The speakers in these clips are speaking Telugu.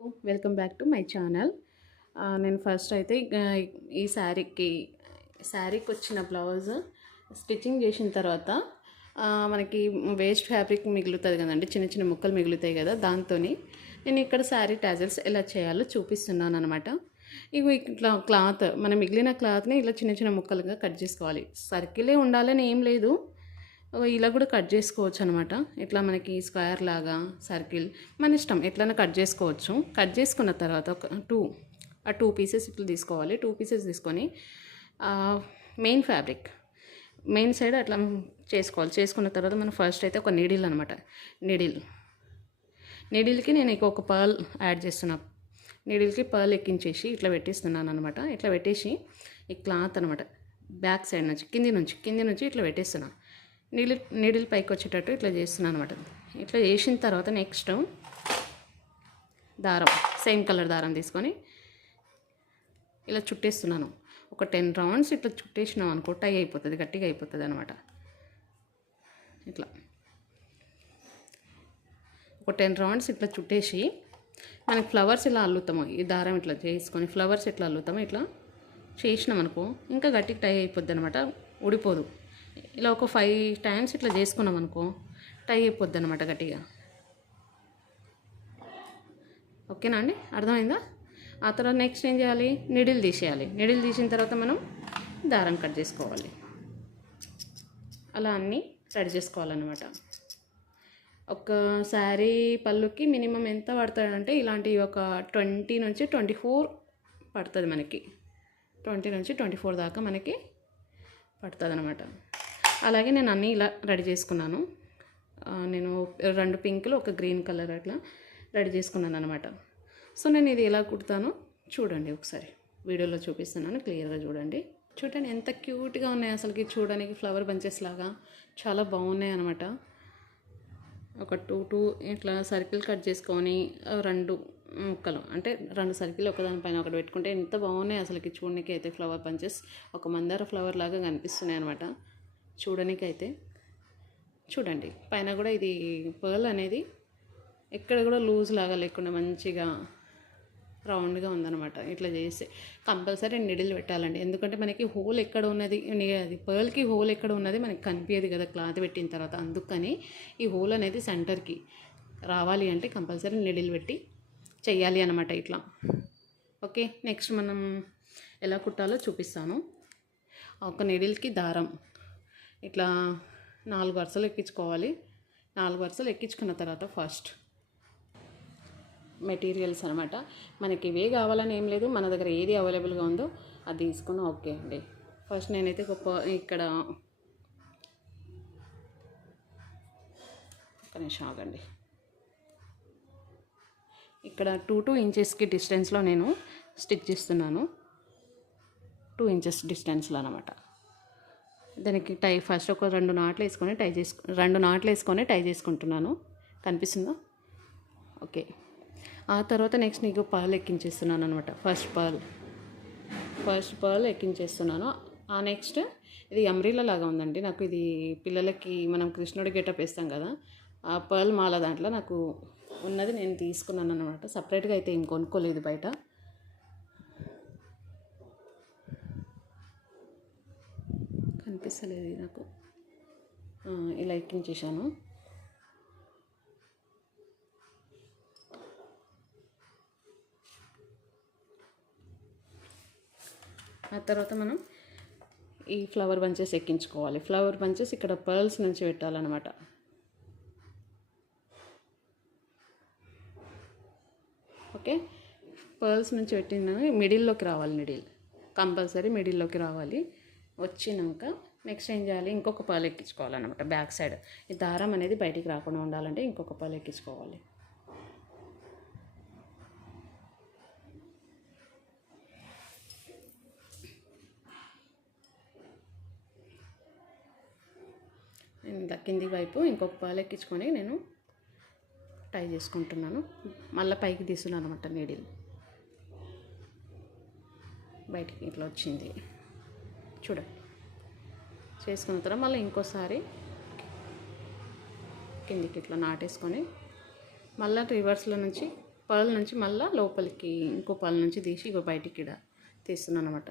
Welcome back to my channel. నేను ఫస్ట్ అయితే ఈ శారీకి వచ్చిన బ్లౌజ్ స్టిచ్చింగ్ చేసిన తర్వాత మనకి వేస్ట్ ఫ్యాబ్రిక్ మిగులుతుంది కదండి, చిన్న చిన్న ముక్కలు మిగులుతాయి కదా, దాంతో నేను ఇక్కడ శారీ టాజల్స్ ఎలా చేయాలో చూపిస్తున్నాను అనమాట. ఇవి ఇట్లా క్లాత్, మన మిగిలిన క్లాత్ని ఇలా చిన్న చిన్న ముక్కలుగా కట్ చేసుకోవాలి. సర్కిలే ఉండాలని ఏం లేదు, ఇలా కూడా కట్ చేసుకోవచ్చు అనమాట. ఇట్లా మనకి స్క్వేర్ లాగా సర్కిల్ మన ఇష్టం ఎట్లైనా కట్ చేసుకోవచ్చు. కట్ చేసుకున్న తర్వాత ఒక టూ పీసెస్ ఇట్లా తీసుకోవాలి. 2 పీసెస్ తీసుకొని మెయిన్ సైడ్ అట్లా చేసుకోవాలి. చేసుకున్న తర్వాత మనం ఫస్ట్ అయితే ఒక నీడిల్ అనమాట, నీడిల్కి నేను ఒక పర్ల్ యాడ్ చేస్తున్నా. నీడిల్కి పర్ల్ ఎక్కించేసి ఇట్లా పెట్టేస్తున్నాను అనమాట. ఇట్లా పెట్టేసి ఈ క్లాత్ అనమాట బ్యాక్ సైడ్ నుంచి కింది నుంచి ఇట్లా పెట్టేస్తున్నాను. నీడిల్ పైకి వచ్చేటట్టు ఇట్లా చేస్తున్నాను అనమాట. ఇట్లా చేసిన తర్వాత నెక్స్ట్ దారం, సేమ్ కలర్ దారం తీసుకొని ఇలా చుట్టేస్తున్నాను. ఒక 10 రౌండ్స్ ఇట్లా చుట్టేసినాం అనుకో, టై అయిపోతుంది, గట్టిగా అయిపోతుంది అనమాట. ఇట్లా ఒక 10 రౌండ్స్ ఇట్లా చుట్టేసి మనకి ఫ్లవర్స్ ఇలా అల్లుతాము. ఈ దారం ఇట్లా చేసుకొని ఫ్లవర్స్ ఎట్లా అల్లుతాము, ఇట్లా చేసినాం అనుకో ఇంకా గట్టిగా టై అయిపోద్ది అనమాట, ఊడిపోదు. ఇలా ఒక 5 టైమ్స్ ఇట్లా చేసుకున్నాం అనుకో టై అయిపోద్ది అనమాట గట్టిగా. ఓకేనా అండి, అర్థమైందా? ఆ తర్వాత నెక్స్ట్ ఏం చేయాలి, నీడిల్ తీసేయాలి. నీడిల్ తీసిన తర్వాత మనం దారం కట్ చేసుకోవాలి. అలా అన్నీ రెడీ చేసుకోవాలన్నమాట. ఒక శారీ పళ్ళుకి మినిమం ఎంత పడుతుందంటే ఇలాంటి ఒక 20 నుంచి 24 పడుతుంది మనకి. 20 నుంచి 24 దాకా మనకి పడుతుంది అనమాట. అలాగే నేను అన్నీ ఇలా రెడీ చేసుకున్నాను. నేను 2 పింకులు, ఒక గ్రీన్ కలర్ అట్లా రెడీ చేసుకున్నాను అనమాట. సో నేను ఇది ఎలా కుడతానో చూడండి, ఒకసారి వీడియోలో చూపిస్తున్నాను, క్లియర్గా చూడండి. ఎంత క్యూట్గా ఉన్నాయి అసలుకి, చూడడానికి ఫ్లవర్ బంచెస్ లాగా చాలా బాగున్నాయి అనమాట. ఒక 2 ఇట్లా సర్కిల్ కట్ చేసుకొని 2 ముక్కలు అంటే 2 సర్కిల్ ఒకదానిపైన ఒకటి పెట్టుకుంటే ఎంత బాగున్నాయి అసలుకి. చూడడానికి అయితే ఫ్లవర్ బంచెస్ ఒక మందార ఫ్లవర్ లాగా కనిపిస్తున్నాయి అనమాట చూడడానికి అయితే. చూడండి పైన కూడా ఇది పర్ల్ అనేది ఎక్కడ కూడా లూజ్ లాగా లేకుండా మంచిగా రౌండ్గా ఉందన్నమాట. ఇట్లా చేసి కంపల్సరీ నిడిల్ పెట్టాలండి, ఎందుకంటే మనకి హోల్ ఎక్కడ ఉన్నది, అది పర్ల్కి హోల్ ఎక్కడ ఉన్నది మనకి కనిపించదు కదా క్లాత్ పెట్టిన తర్వాత. అందుకని ఈ హోల్ అనేది సెంటర్కి రావాలి అంటే కంపల్సరీ నిడిల్ పెట్టి చెయ్యాలి అనమాట ఇట్లా. ఓకే, నెక్స్ట్ మనం ఎలా కుట్టాలో చూపిస్తాను. ఒక నిడిల్కి దారం ఇట్లా 4 వరుసలు ఎక్కించుకోవాలి. 4 వరుసలు ఎక్కించుకున్న తర్వాత ఫస్ట్ మెటీరియల్స్ అనమాట, మనకి ఇవే కావాలని ఏం లేదు, మన దగ్గర ఏది అవైలబుల్గా ఉందో అది తీసుకుని ఓకే అండి. ఫస్ట్ నేనైతే ఇక్కడ ఒక నిమిషం ఆగండి. ఇక్కడ 2 ఇంచెస్కి డిస్టెన్స్లో నేను స్టిచ్ చేస్తున్నాను. 2 ఇంచెస్ డిస్టెన్స్లో అనమాట. దానికి ఫస్ట్ ఒక 2 నాట్లు వేసుకొని 2 నాట్లు వేసుకొని టై చేసుకుంటున్నాను. కనిపిస్తుందా? ఓకే. ఆ తర్వాత నెక్స్ట్ నీకు పర్ల్ ఎక్కించేస్తున్నాను అనమాట. ఫస్ట్ పర్ల్ ఎక్కించేస్తున్నాను. ఆ నెక్స్ట్ ఇది అంబ్రెల్లా లాగా ఉందండి నాకు. ఇది పిల్లలకి మనం కృష్ణుడి గెటప్ వేస్తాం కదా, ఆ పర్ల్ మాల దాంట్లో నాకు ఉన్నది నేను తీసుకున్నాను అనమాట. సపరేట్గా అయితే ఏం కొనుక్కోలేదు బయట. కనిపిస్తలేదు నాకు. ఇలా ఎక్కించేసాను. ఆ తర్వాత మనం ఈ ఫ్లవర్ బంచెస్ ఎక్కించుకోవాలి. ఫ్లవర్ బంచెస్ ఇక్కడ పర్ల్స్ నుంచి పెట్టాలన్నమాట. ఓకే, పర్ల్స్ నుంచి పెట్టిన మిడిల్లోకి రావాలి. నిడిల్ కంపల్సరీ మిడిల్లోకి రావాలి. వచ్చినాక నెక్స్ట్ ఏం చేయాలి, ఇంకొక పర్ల్ ఎక్కించుకోవాలన్నమాట. బ్యాక్ సైడ్ ఈ దారం అనేది బయటికి రాకుండా ఉండాలంటే ఇంకొక పర్ల్ ఎక్కించుకోవాలి. కింది వైపు ఇంకొక పర్ల్ ఎక్కించుకొని నేను టై చేసుకుంటున్నాను. మళ్ళీ పైకి తీస్తున్నాను అనమాట. నీడిల్ బయటికి ఇట్లా వచ్చింది చూడండి. చేసుకున్న తర్వాత మళ్ళీ ఇంకోసారి కిందికి ఇట్లా నాటేసుకొని మళ్ళీ రివర్స్లో నుంచి పర్ల్ నుంచి మళ్ళీ లోపలికి ఇంకో పర్ల్ నుంచి తీసి ఇంకో బయటికి ఇక్కడ తీస్తున్నాను అనమాట.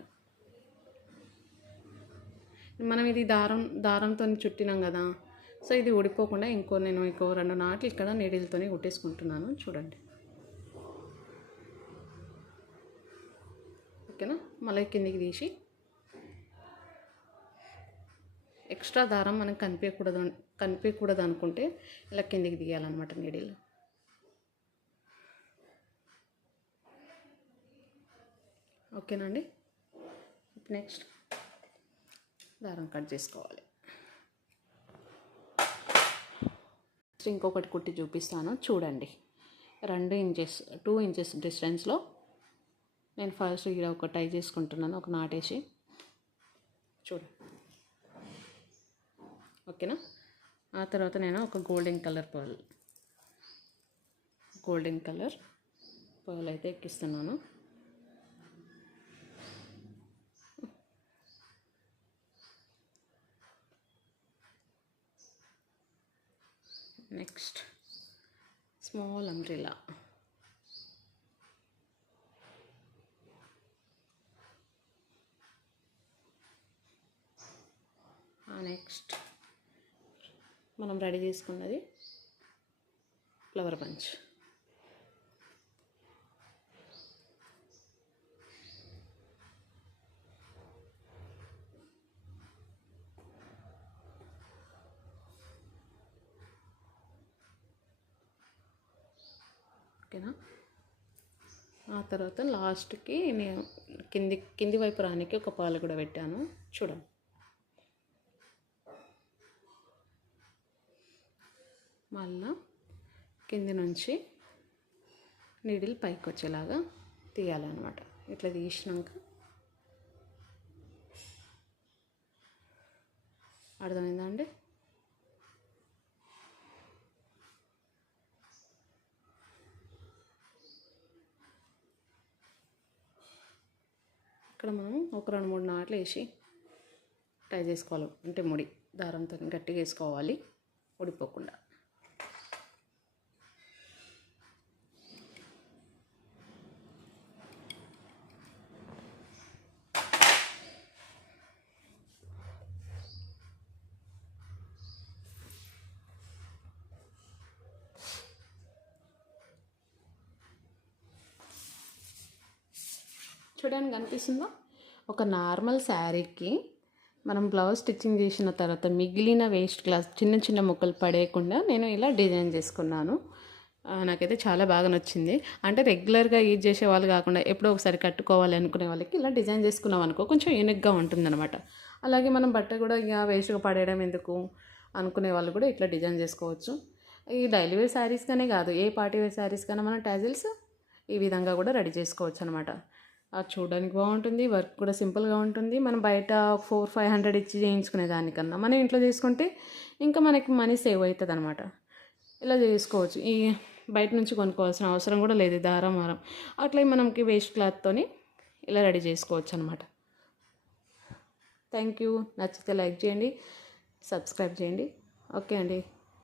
మనం ఇది దారంతో చుట్టినాం కదా, సో ఇది ఊడిపోకుండా నేను ఇంకో 2 నాట్లు ఇక్కడ నీడిల్తో కుట్టేసుకుంటున్నాను. చూడండి, ఓకేనా. మళ్ళీ కిందికి తీసి ఎక్స్ట్రా దారం మనం కనిపించకూడదు అనుకుంటే ఇలా కిందికి తీయాలన్నమాట నీడిల్. ఓకేనండి. నెక్స్ట్ దారం కట్ చేసుకోవాలి. ఇంకొకటి కుట్టి చూపిస్తాను చూడండి. 2 ఇంచెస్ డిస్టెన్స్లో నేను ఫస్ట్ ఇక్కడ ఒక టై చేసుకుంటున్నాను, ఒక నాటేసి. చూడండి, ఓకేనా. ఆ తర్వాత నేను ఒక గోల్డెన్ కలర్ పర్ల్ అయితే ఎక్కిస్తున్నాను. Next small umbrella. నెక్స్ట్ మనం రెడీ చేసుకున్నది ఫ్లవర్ బంచ్. ఓకేనా. ఆ తర్వాత లాస్ట్కి నేను కింది వైపు రానికి ఒక పాలు కూడా పెట్టాను. చూడండి, మళ్ళా కింది నుంచి నీడిల్ పైకి వచ్చేలాగా తీయాలన్నమాట. ఇట్లా తీసినాక అర్థమైందా అండి? ఇక్కడ మనం ఒక 2-3 నాట్లు వేసి టై చేసుకోవాలి. అంటే ముడి దారంతో గట్టిగా వేసుకోవాలి, ఊడిపోకుండా. చూడడానికి కనిపిస్తుందా? ఒక నార్మల్ శారీకి మనం బ్లౌజ్ స్టిచ్చింగ్ చేసిన తర్వాత మిగిలిన వేస్ట్ క్లాత్ చిన్న ముక్కలు పడేయకుండా నేను ఇలా డిజైన్ చేసుకున్నాను. నాకైతే చాలా బాగా నచ్చింది. అంటే రెగ్యులర్గా యూజ్ చేసే వాళ్ళు కాకుండా ఎప్పుడో ఒకసారి కట్టుకోవాలి అనుకునే వాళ్ళకి ఇలా డిజైన్ చేసుకున్నాం అనుకో కొంచెం యూనిక్గా ఉంటుందన్నమాట. అలాగే మనం బట్ట కూడా ఇక వేస్ట్గా పడేయడం ఎందుకు అనుకునే వాళ్ళు కూడా ఇట్లా డిజైన్ చేసుకోవచ్చు. ఈ డైలీ వేర్ శారీస్గానే కాదు, ఏ పార్టీ వేర్ శారీస్ కన్నా మనం టాజిల్స్ ఈ విధంగా కూడా రెడీ చేసుకోవచ్చు అనమాట. అది చూడడానికి బాగుంటుంది, వర్క్ కూడా సింపుల్గా ఉంటుంది. మనం బయట 400-500 ఇచ్చి చేయించుకునే దానికన్నా మనం ఇంట్లో చేసుకుంటే ఇంకా మనకి మనీ సేవ్ అవుతుంది అనమాట. ఇలా చేసుకోవచ్చు. ఈ బయట నుంచి కొనుక్కోవాల్సిన అవసరం కూడా లేదు. దారం అట్లా మనకి వేస్ట్ క్లాత్తోని ఇలా రెడీ చేసుకోవచ్చు అనమాట. Thank you. నచ్చితే లైక్ చేయండి, సబ్స్క్రైబ్ చేయండి. ఓకే అండి.